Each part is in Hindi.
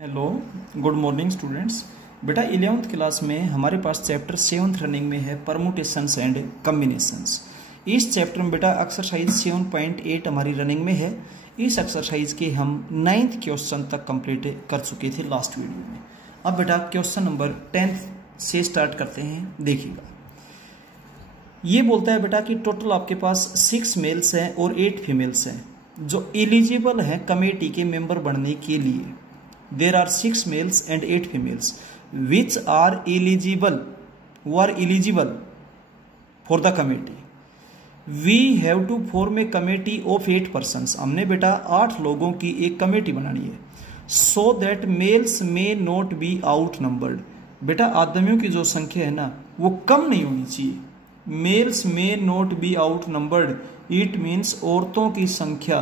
Hello, good morning students. बेटा 11th क्लास में हमारे पास चैप्टर 7th रनिंग में है परमुटेशंस एंड कम्बिनेशंस। इस चैप्टर में बेटा एक्सरसाइज 7.8 हमारी रनिंग में है। इस एक्सरसाइज के हम 9th क्वेश्चन तक कंप्लीट कर चुके थे लास्ट वीडियो में। अब बेटा क्वेश्चन नंबर 10 से स्टार्ट करते हैं। देखिएगा, ये बोलता है बेटा कि टोटल आपके पास 6 मेल्स हैं और 8 फीमेल्स हैं जो एलिजिबल हैं कमेटी के मेंबर बनने के लिए। There are 6 males and 8 females which are eligible for the committee. We have to form a committee of 8 persons. हमने बेटा 8 लोगों की एक कमेटी बनानी है। So that males may not be outnumbered. बेटा आदमियों की जो संख्या है ना वो कम नहीं होनी चाहिए। Males may not be outnumbered. It means औरतों की संख्या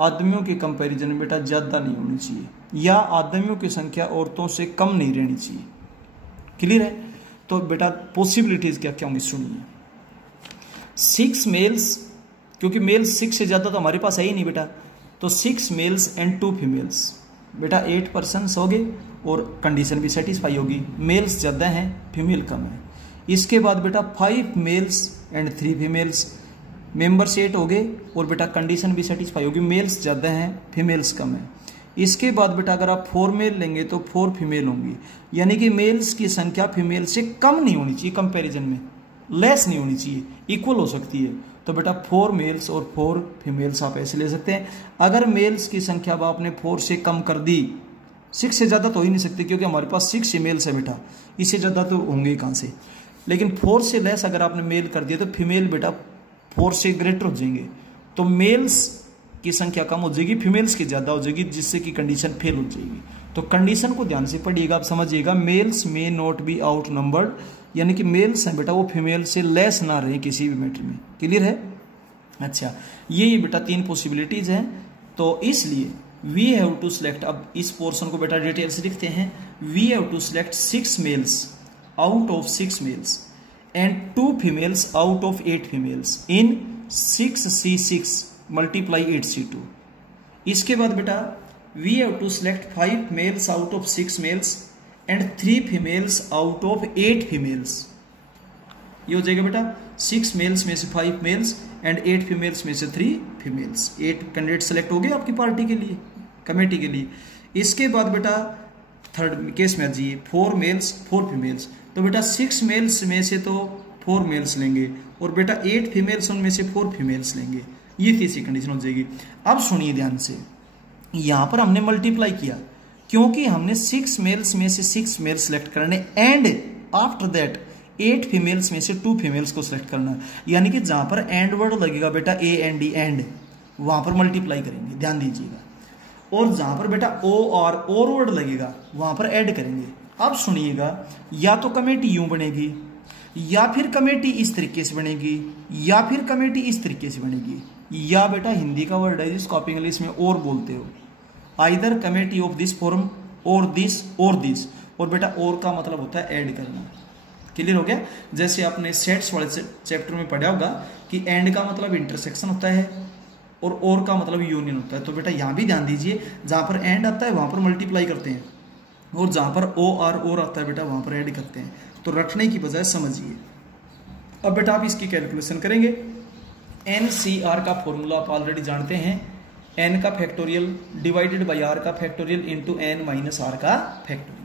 आदमियों के कंपैरिजन में बेटा ज्यादा नहीं होनी चाहिए या आदमियों की संख्या औरतों से कम नहीं रहनी चाहिए। क्लियर है? तो बेटा पॉसिबिलिटीज क्या क्या होंगी सुनिए। 6 मेल्स, क्योंकि मेल्स 6 से ज्यादा तो हमारे पास है ही नहीं बेटा, तो 6 मेल्स एंड 2 फीमेल्स। बेटा 8 पर्सन्स हो गए और कंडीशन भी सेटिस्फाई होगी। मेल्स ज्यादा हैं, फीमेल कम है। इसके बाद बेटा 5 मेल्स एंड 3 फीमेल्स, मेंबर्स 8 हो गए और बेटा कंडीशन भी सेटिस्फाई होगी। मेल्स ज्यादा हैं, फीमेल्स कम है। इसके बाद बेटा अगर आप 4 मेल लेंगे तो 4 फीमेल होंगी, यानी कि मेल्स की संख्या फीमेल से कम नहीं होनी चाहिए, कंपैरिजन में लेस नहीं होनी चाहिए, इक्वल हो सकती है। तो बेटा 4 मेल्स और 4 फीमेल्स आप ऐसे ले सकते हैं। अगर मेल्स की संख्या आपने 4 से कम कर दी, 6 से ज़्यादा तो हो ही नहीं सकती क्योंकि हमारे पास 6 मेल्स है बेटा, इससे ज़्यादा तो होंगे कहाँ से। लेकिन 4 से लेस अगर आपने मेल कर दिया तो फीमेल बेटा 4 से ग्रेटर हो जाएंगे, तो मेल्स की संख्या कम हो जाएगी, फीमेल्स की ज्यादा हो जाएगी, जिससे कि कंडीशन फेल हो जाएगी। तो कंडीशन को ध्यान से पढ़िएगा, आप समझिएगा। Males may not be outnumbered, यानी कि मेल्स हैं बेटा वो फीमेल से लेस ना रहे किसी भी मैटर में। क्लियर है? अच्छा, ये बेटा 3 पॉसिबिलिटीज हैं। तो इसलिए वी हैव टू सिलेक्ट, अब इस पोर्शन को बेटा डिटेल से लिखते हैं। We have to select 6 males out of 6 males and 2 females out of 8 females in 6C6 multiply 8C2। इसके बाद बेटा we have to select 5 males out of 6 males and 3 females out of 8 females. ये हो जाएगा बेटा 6 मेल्स में से 5 मेल्स एंड 8 फीमेल्स में से 3 फीमेल्स। 8 कैंडिडेट सेलेक्ट हो गए आपकी पार्टी के लिए, कमेटी के लिए। इसके बाद बेटा थर्ड केस में आ जाइए, 4 मेल्स 4 फीमेल्स। तो बेटा 6 मेल्स में से तो 4 मेल्स लेंगे और बेटा 8 फीमेल्स उनमें से 4 फीमेल्स लेंगे। ये तीसरी कंडीशन हो जाएगी। अब सुनिए ध्यान से, यहां पर हमने मल्टीप्लाई किया क्योंकि हमने 6 मेल्स में से 6 मेल सेलेक्ट करने एंड आफ्टर दैट 8 फीमेल्स में से 2 फीमेल्स को सिलेक्ट करना, यानी कि जहां पर एंड वर्ड लगेगा बेटा AND एंड, वहां पर मल्टीप्लाई करेंगे, ध्यान दीजिएगा। और जहां पर बेटा और वर्ड लगेगा वहां पर ऐड करेंगे। अब सुनिएगा, या तो कमेटी यूं बनेगी या फिर कमेटी इस तरीके से बनेगी या फिर कमेटी इस तरीके से बनेगी, या बेटा हिंदी का वर्ड है जिसको आप इंग्लिश में और बोलते हो, either committee of this form और दिस और दिस। और बेटा और का मतलब होता है ऐड करना। क्लियर हो गया? जैसे आपने सेट्स वाले चैप्टर में पढ़ा होगा कि एंड का मतलब इंटरसेक्शन होता है और का मतलब यूनियन होता है। तो बेटा यहां भी ध्यान दीजिए, जहां पर एंड आता है वहां पर मल्टीप्लाई करते हैं और जहां पर और आता है बेटा वहां पर ऐड करते हैं। तो रखने की बजाय समझिए। अब बेटा आप इसकी कैलकुलेशन करेंगे। NCR का फॉर्मूला आप ऑलरेडी जानते हैं, n का फैक्टोरियल डिवाइडेड बाय r का factorial into n minus r का फैक्टोरियल।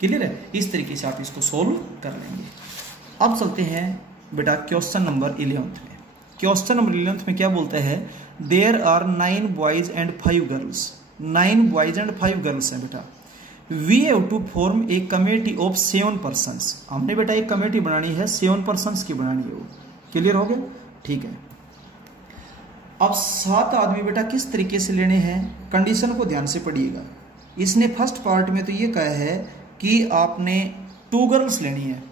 क्लियर है? इस तरीके से आप इसको सोल्व कर लेंगे। अब चलते हैं बेटा क्वेश्चन नंबर 11 में। क्वेश्चन नंबर 11 में क्या बोलता है? There are 9 boys and 5 girls. 9 boys and 5 girls हैं बेटा। We have to form a committee of 7 persons. हमने बेटा एक कमेटी बनानी है, 7 पर्सन्स की बनानी है वो। क्लियर हो गया? ठीक है। अब 7 आदमी बेटा किस तरीके से लेने हैं, कंडीशन को ध्यान से पढ़िएगा। इसने फर्स्ट पार्ट में तो ये कहा है कि आपने 2 गर्ल्स लेनी है।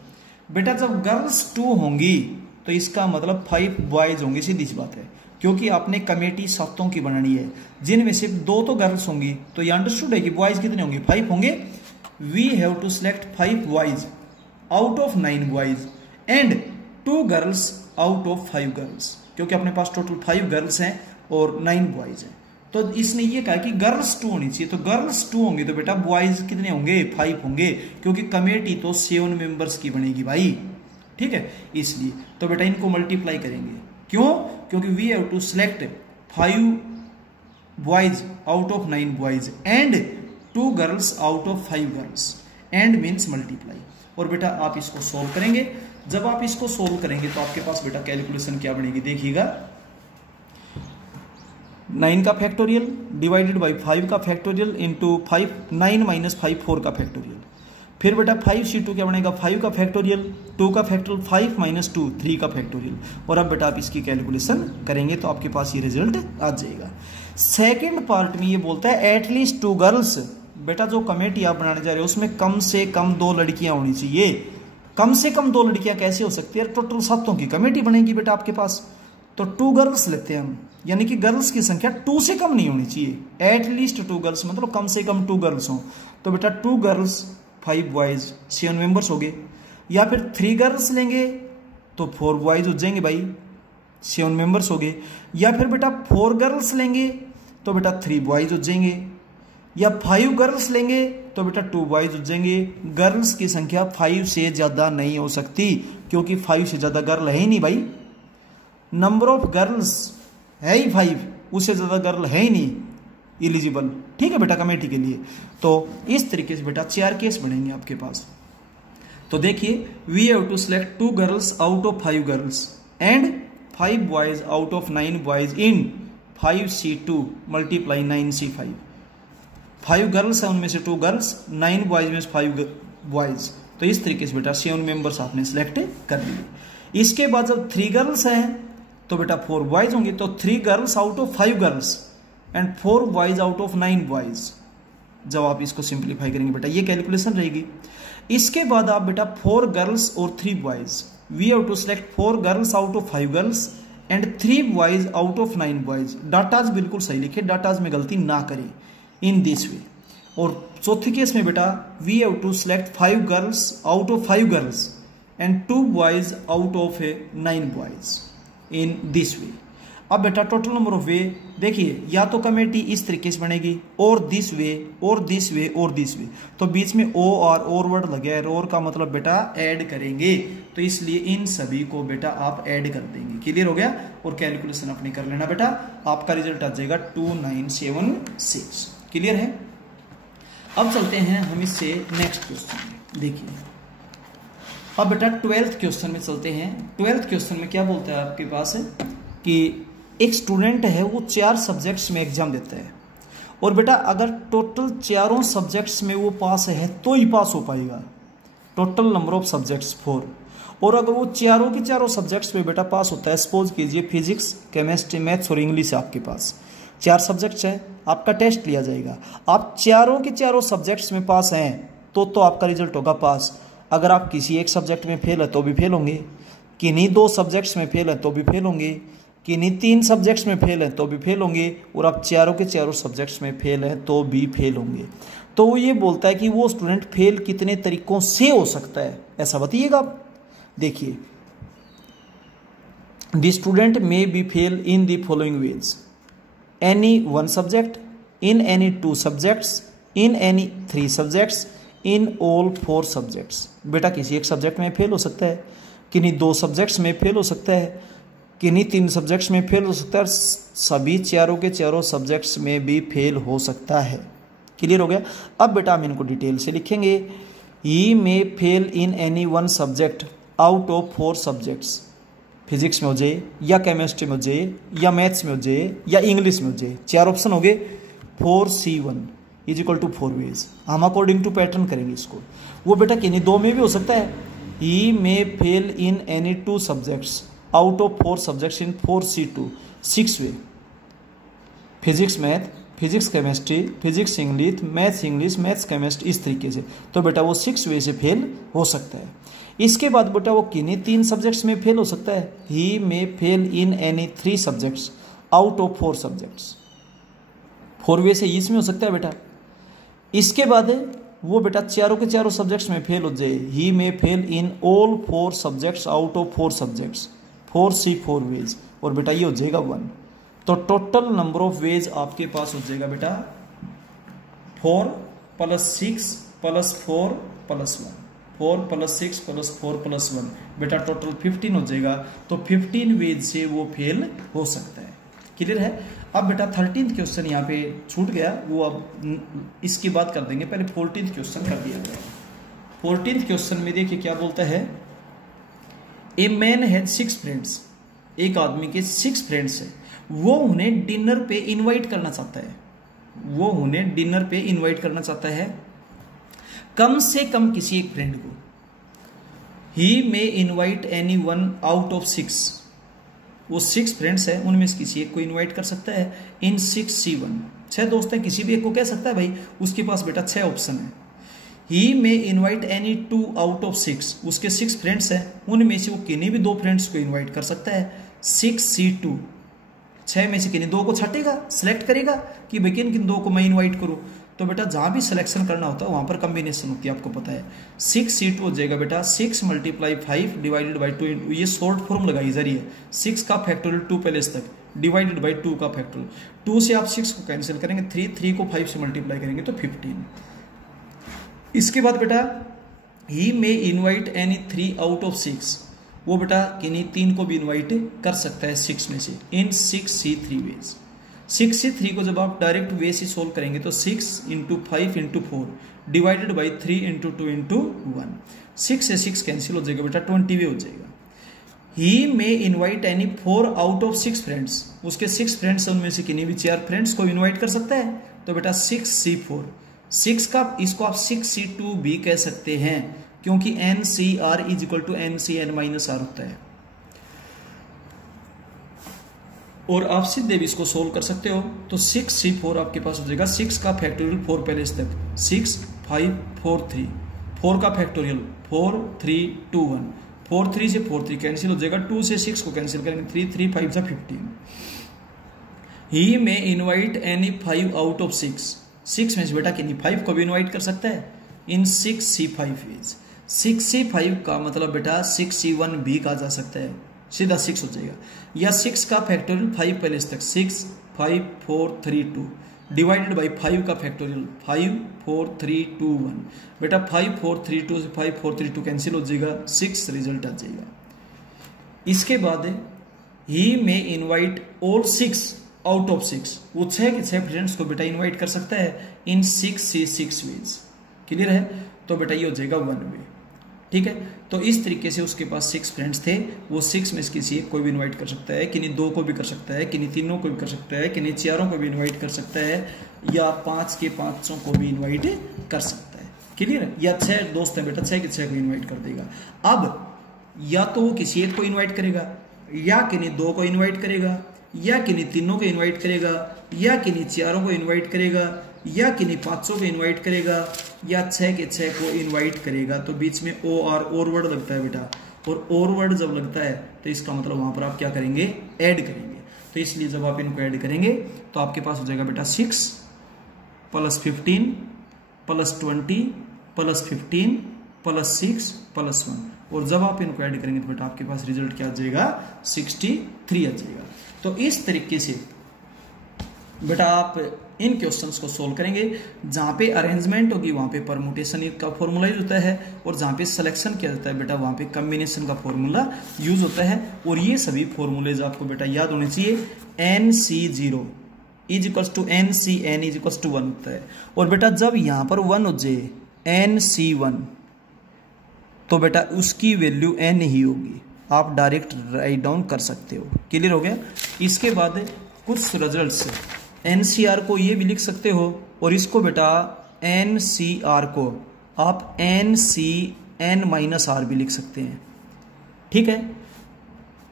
बेटा जब गर्ल्स 2 होंगी तो इसका मतलब 5 बॉयज होंगे, सीधी सी बात है, क्योंकि आपने कमेटी 7 की बनानी है जिनमें सिर्फ 2 तो गर्ल्स होंगी। तो ये अंडरस्टूड है कि बॉयज कितने होंगे? 5 होंगे। We have to select 5 boys out of 9 boys and 2 girls out of 5 girls, क्योंकि अपने पास टोटल 5 गर्ल्स हैं और 9 बॉयज हैं। तो इसने ये कहा कि गर्ल्स 2 होनी चाहिए, तो गर्ल्स 2 होंगे तो बेटा बॉयज कितने होंगे 5 होंगे, क्योंकि कमेटी तो 7 मेंबर्स की बनेगी भाई, ठीक है, इसलिए तो बेटा इनको मल्टीप्लाई करेंगे। क्यों? क्योंकि we have to select 5 boys out of 9 boys and 2 girls out of 5 girls, and means multiply. और बेटा आप इसको सोल्व करेंगे, जब आप इसको सोल्व करेंगे तो आपके पास बेटा कैलकुलेशन क्या बनेगी, देखिएगा 9 का फैक्टोरियल डिवाइडेड बाई 5 का फैक्टोरियल इंटू 5 9 माइनस 5 4 का फैक्टोरियल, फिर बेटा 5c2 क्या बनेगा 5 का फैक्टोरियल 2 का फैक्टोरियल 5 माइनस 2 3 का फैक्टोरियल। और अब बेटा आप इसकी कैलकुलेशन करेंगे तो आपके पास ये रिजल्ट आ जाएगा। सेकेंड पार्ट में ये बोलता है एटलीस्ट 2 गर्ल्स, बेटा जो कमेटी आप बनाने जा रहे हो उसमें कम से कम 2 लड़कियां होनी चाहिए। कम से कम 2 लड़कियां कैसे हो सकती है, टोटल 7 की कमेटी बनेगी बेटा आपके पास, तो 2 गर्ल्स लेते हैं हम, यानी कि गर्ल्स की संख्या 2 से कम नहीं होनी चाहिए, एटलीस्ट 2 गर्ल्स मतलब कम से कम 2 गर्ल्स हो। तो बेटा 2 गर्ल्स 5 बॉयज 7 मेंबर्स हो गए, या फिर 3 गर्ल्स लेंगे तो 4 बॉयज हो जाएंगे भाई 7 मेंबर्स हो गए, या फिर बेटा 4 गर्ल्स लेंगे तो बेटा 3 बॉयज हो जाएंगे, या 5 गर्ल्स लेंगे तो बेटा 2 बॉयज हो जाएंगे। गर्ल्स की संख्या 5 से ज्यादा नहीं हो सकती, क्योंकि 5 से ज्यादा गर्ल है ही नहीं भाई, नंबर ऑफ गर्ल्स है ही 5, उससे ज्यादा गर्ल है ही नहीं एलिजिबल, ठीक है बेटा कमेटी के लिए। तो इस तरीके से बेटा 4 केस बनेंगे आपके पास। तो देखिए we have to select 2 girls out of 5 girls and 5 boys out of 9 boys in 5c2 multiply 9c5। 5 girls है उनमें से 2 गर्ल्स, 9 बॉयज में से 5 बॉयज, तो इस तरीके से बेटा 7 मेंबर्स आपने सिलेक्ट कर लिए। इसके बाद जब 3 गर्ल्स हैं तो बेटा 4 बॉयज होंगे, तो 3 girls out of 5 girls and 4 boys out of 9 boys. जब आप इसको सिंप्लीफाई करेंगे बेटा ये कैलकुलेशन रहेगी। इसके बाद आप बेटा 4 गर्ल्स और 3 boys, we have to select 4 girls out of 5 girls and 3 boys out of 9 boys. Datas बिल्कुल सही लिखे, डाटाज में गलती ना करें इन दिस वे। और चौथे केस में बेटा we have to select 5 girls out of 5 girls and 2 boys out of 9 boys in this way. अब बेटा टोटल नंबर ऑफ वे देखिए, या तो कमेटी इस तरीके से बनेगी और दिस वे और दिस वे और दिस वे, तो बीच में ओ और वर्ड लगे है, और का मतलब बेटा ऐड करेंगे, तो इसलिए इन सभी को बेटा आप ऐड कर देंगे। क्लियर हो गया? और कैलकुलेशन अपने कर लेना बेटा, आपका रिजल्ट आ जाएगा 2976। क्लियर है? अब चलते हैं हम इससे नेक्स्ट क्वेश्चन में। देखिए अब बेटा 12th क्वेश्चन में चलते हैं। 12th क्वेश्चन में क्या बोलता है आपके पास है कि एक स्टूडेंट है वो 4 सब्जेक्ट्स में एग्जाम देता है, और बेटा अगर टोटल 4 सब्जेक्ट्स में वो पास है तो ही पास हो पाएगा। टोटल नंबर ऑफ सब्जेक्ट्स 4, और अगर वो चारों के चारों सब्जेक्ट्स में बेटा पास होता है, सपोज कीजिए फिजिक्स, केमिस्ट्री, मैथ्स और इंग्लिश आपके पास 4 सब्जेक्ट्स हैं, आपका टेस्ट लिया जाएगा, आप चारों के चारों सब्जेक्ट्स में पास हैं तो आपका रिजल्ट होगा पास। अगर आप किसी एक सब्जेक्ट में फेल है तो भी फेल होंगे, किन्हीं 2 सब्जेक्ट्स में फेल है तो भी फेल होंगे, किन्हीं 3 सब्जेक्ट्स में फेल है तो भी फेल होंगे, और आप चारों के चारों सब्जेक्ट्स में फेल है तो भी फेल होंगे। तो वो ये बोलता है कि वो स्टूडेंट फेल कितने तरीकों से हो सकता है, ऐसा बताइएगा आप। देखिए the student may be fail in the following veg: any 1 subject, in any 2 subjects, in any 3 subjects, in all 4 subjects. बेटा किसी एक सब्जेक्ट में फेल हो सकता है, किन्हीं 2 सब्जेक्ट्स में फेल हो सकता है, किन्हीं 3 सब्जेक्ट्स में फेल हो सकता है, सभी चारों के चारों सब्जेक्ट्स में भी फेल हो सकता है। क्लियर हो गया? अब बेटा हम इनको डिटेल से लिखेंगे। He may fail in any 1 subject out of 4 subjects. Physics में हो जाए, या केमिस्ट्री में हो जाए, या मैथ्स में हो जाए, या इंग्लिश में हो जाए। 4 ऑप्शन हो गए। 4C1 is equal to 4 ways. हम अकॉर्डिंग टू पैटर्न करेंगे इसको। वो बेटा किन्हीं 2 में भी हो सकता है। He may fail in any 2 subjects out of 4 subjects in 4C2 6 way. Physics math, physics chemistry, physics English, maths chemistry, इस तरीके से। तो बेटा वो 6 वे से फेल हो सकता है। इसके बाद बेटा वो किन्हीं 3 सब्जेक्ट्स में फेल हो सकता है। He may fail in any 3 subjects out of 4 subjects. 4 way से इसमें हो सकता है बेटा। इसके बाद वो बेटा चारों के चारों सब्जेक्ट्स में फेल हो जाए। He may fail in all 4 subjects out of 4 subjects. 4C4 ways, और बेटा ये हो जाएगा 1। तो टोटल नंबर ऑफ वेज आपके पास हो जाएगा बेटा 4 + 6 + 4 + 1, 4 + 6 + 4 + 1 बेटा टोटल 15 हो जाएगा। तो 15 वेज से वो फेल हो सकता है। क्लियर है। अब बेटा 13th क्वेश्चन यहाँ पे छूट गया, वो अब इसकी बात कर देंगे, पहले 14th क्वेश्चन कर दिया गया। 14th क्वेश्चन में देखिए क्या बोलता है, ए मैन हैज 6 फ्रेंड्स, एक आदमी के 6 फ्रेंड्स है, वो उन्हें डिनर पे इनवाइट करना चाहता है, वो उन्हें डिनर पे इनवाइट करना चाहता है कम से कम किसी एक फ्रेंड को। He may invite any one out of 6, वो 6 फ्रेंड्स है उनमें से किसी एक को इनवाइट कर सकता है। इन 6C1, 6 दोस्त हैं, किसी भी एक को कह सकता है भाई, उसके पास बेटा 6 ऑप्शन है। He may invite any 2 out of 6, उसके 6 फ्रेंड्स हैं उनमें से वो किन्हीं भी 2 फ्रेंड्स को इनवाइट कर सकता है। 6C2, 6 में से किन्हीं 2 को छटेगा, सिलेक्ट करेगा कि भाई किन किन 2 को मैं इनवाइट करूं। तो बेटा जहां भी सिलेक्शन करना होता है वहां पर कॉम्बिनेशन होती है, आपको पता है। 6C2 हो जाएगा बेटा 6 × 5 डिवाइडेड बाई 2, ये शॉर्ट फॉर्म लगाई जा रही है, 6 का फैक्टोरियल 2 पहले तक डिवाइडेड बाई 2 का फैक्टोरियल। 2 से आप 6 को कैंसिल करेंगे, 3 को 5 से मल्टीप्लाई करेंगे तो 15। इसके बाद बेटा ही may invite any 3 out of 6, वो बेटा किन्हीं 3 को भी इनवाइट कर सकता है 6 में से। इन 6C3 वेज, 6C3 को जब आप डायरेक्ट वे से सोल्व करेंगे तो 6 × 5 × 4 डिवाइडेड बाई 3 × 2 × 1, 6 से 6 कैंसिल हो जाएगा बेटा 20 वे हो जाएगा। He may invite any 4 out of 6 friends, उसके 6 फ्रेंड्स उनमें से किन्हीं भी 4 फ्रेंड्स को इनवाइट कर सकता है। तो बेटा 6C4, 6 का इसको आप 6C2 भी कह सकते हैं, क्योंकि NCR = NCN-R होता है। और आप सीधे भी इसको सोल्व कर सकते हो। तो 6C4 आपके पास हो जाएगा, 6 का फैक्टोरियल 4 पहले तक, 6 5 4 3, 4 का फैक्टोरियल 4 3 2 1, 4 3 से 4 3 कैंसिल हो जाएगा, 2 से 6 को कैंसिल करेंगे, 3 3 5 से 15। ही में इनवाइट एनी 5 आउट ऑफ 6, 6 में से बेटा किन्हीं 5 को भी इनवाइट कर सकता है। इन 6C5 वेज, 6C5 का मतलब बेटा 6C1 भी कहा जा सकता है, सीधा 6 हो जाएगा। या 6 का फैक्टोरियल 5 पहले तक, 6 5 4 3 2 डिवाइडेड बाई 5 का फैक्टोरियल 5 4 3 2 1, बेटा 5 4 3 2 से 5 4 3 2 कैंसिल हो जाएगा, 6 रिजल्ट आ जाएगा। इसके बाद ही में इनवाइट ऑल 6 आउट ऑफ 6, वो 6 के 6 फ्रेंड्स को बेटा इनवाइट कर सकता है इन 6C6 वेज। क्लियर है। तो बेटा ये हो जाएगा 1 वे। ठीक है। तो इस तरीके से उसके पास 6 फ्रेंड्स थे, वो 6 में से किसी एक को भी इनवाइट कर सकता है, किन्हीं 2 को भी कर सकता है, किन्हीं 3 को भी कर सकता है, किन्हीं 4 को भी इनवाइट कर सकता है, या 5 के 5 को भी इनवाइट कर सकता है। क्लियर है। या 6 दोस्त हैं बेटा, 6 के 6 को इनवाइट कर देगा। अब या तो वो किसी एक को इन्वाइट करेगा, या किन्हीं 2 को इन्वाइट करेगा, या किन्हीं 3 को इन्वाइट करेगा, या किन्हीं 4 को इन्वाइट करेगा, या किन्हीं 5 को इन्वाइट करेगा, या 6 के 6 को इन्वाइट करेगा। तो बीच में और वर्ड लगता है बेटा, और वर्ड जब लगता है तो इसका मतलब वहां पर आप क्या करेंगे, ऐड करेंगे। तो इसलिए जब आप इनको ऐड करेंगे तो आपके पास हो जाएगा बेटा 6 + 15 + 20 + 15 + 6 + 1, और जब आप इनको ऐड करेंगे तो बेटा आपके पास रिजल्ट क्या आ जाएगा, 63 आ जाएगा। तो इस तरीके से बेटा आप इन क्वेश्चंस को सोल्व करेंगे। जहां पे अरेंजमेंट होगी वहां पे परमुटेशन का फॉर्मूला यूज होता है, और जहां पे सिलेक्शन किया जाता है बेटा वहां पे कॉम्बिनेशन का फॉर्मूला यूज होता है। और ये सभी फॉर्मूलेज आपको बेटा याद होने चाहिए। NC0 = NCN = 1 होता है। और बेटा जब यहां पर 1 हो जाए NC1, तो बेटा उसकी वैल्यू n ही होगी, आप डायरेक्ट राइट डाउन कर सकते हो। क्लियर हो गया। इसके बाद कुछ रिजल्ट्स, NCR को ये भी लिख सकते हो, और इसको बेटा NCR को आप NCN-R भी लिख सकते हैं। ठीक है।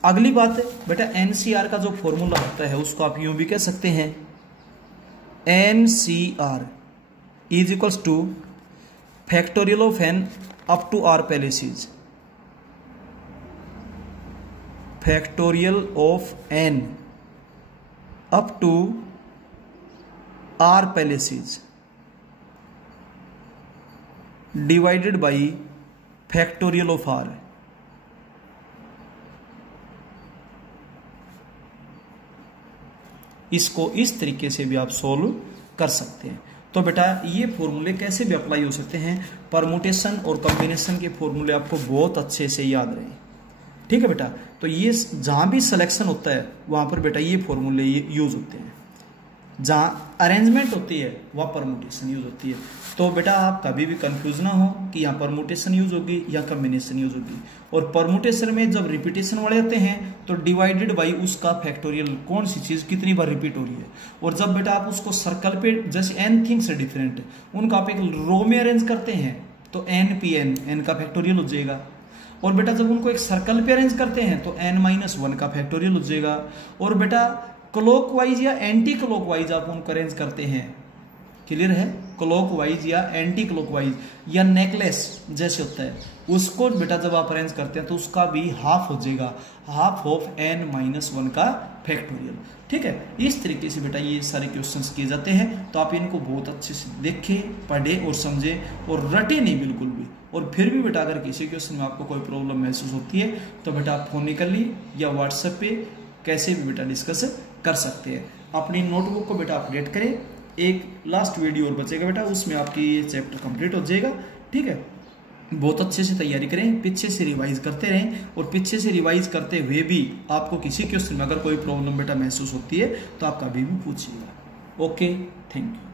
अगली बात है बेटा NCR का जो फॉर्मूला होता है उसको आप यूं भी कह सकते हैं, NCR = factorial of n up to R places, factorial of n up to R places divided by factorial of R। इसको इस तरीके से भी आप सोल्व कर सकते हैं। तो बेटा ये फॉर्मूले कैसे भी अप्लाई हो सकते हैं, परमुटेशन और कॉम्बिनेशन के फॉर्मूले आपको बहुत अच्छे से याद रहे, ठीक है बेटा। तो ये जहां भी सिलेक्शन होता है वहां पर बेटा ये फॉर्मूले यूज होते हैं, जहां अरेंजमेंट होती है वह परमुटेशन यूज होती है। तो बेटा आप कभी भी कंफ्यूज ना हो कि यहाँ परमुटेशन यूज होगी या कॉम्बिनेशन यूज होगी। और परमुटेशन में जब रिपीटेशन वाले आते हैं तो डिवाइडेड बाई उसका फैक्टोरियल, कौन सी चीज कितनी बार रिपीट हो रही है। और जब बेटा आप उसको सर्कल पे जैसे एन थिंग्स है डिफरेंट, उनका आप एक रो में अरेंज करते हैं तो एन पी एन का फैक्टोरियल हो जाएगा। और बेटा जब उनको एक सर्कल पे अरेंज करते हैं तो n-1 का फैक्टोरियल हो जाएगा। और बेटा क्लॉकवाइज या एंटी क्लॉकवाइज आप उनको अरेंज करते हैं, क्लियर है, क्लॉकवाइज या एंटी क्लॉकवाइज या नेकलेस जैसे होता है, उसको बेटा जब आप अरेंज करते हैं तो उसका भी हाफ हो जाएगा, हाफ ऑफ n-1 का फैक्टोरियल, ठीक है। इस तरीके से बेटा ये सारे क्वेश्चंस किए जाते हैं। तो आप इनको बहुत अच्छे से देखें, पढ़े और समझे और रटे नहीं बिल्कुल भी। और फिर भी बेटा अगर किसी क्वेश्चन में आपको कोई प्रॉब्लम महसूस होती है तो बेटा आप फोन कर ली या व्हाट्सएप पे कैसे भी बेटा डिस्कस कर सकते हैं। अपनी नोटबुक को बेटा अपडेट करें, एक लास्ट वीडियो और बचेगा बेटा, उसमें आपकी ये चैप्टर कंप्लीट हो जाएगा, ठीक है। बहुत अच्छे से तैयारी करें, पीछे से रिवाइज करते रहें। और पीछे से रिवाइज करते हुए भी आपको किसी क्वेश्चन में अगर कोई प्रॉब्लम बेटा महसूस होती है तो आप कभी भी पूछिएगा। Okay, thank you.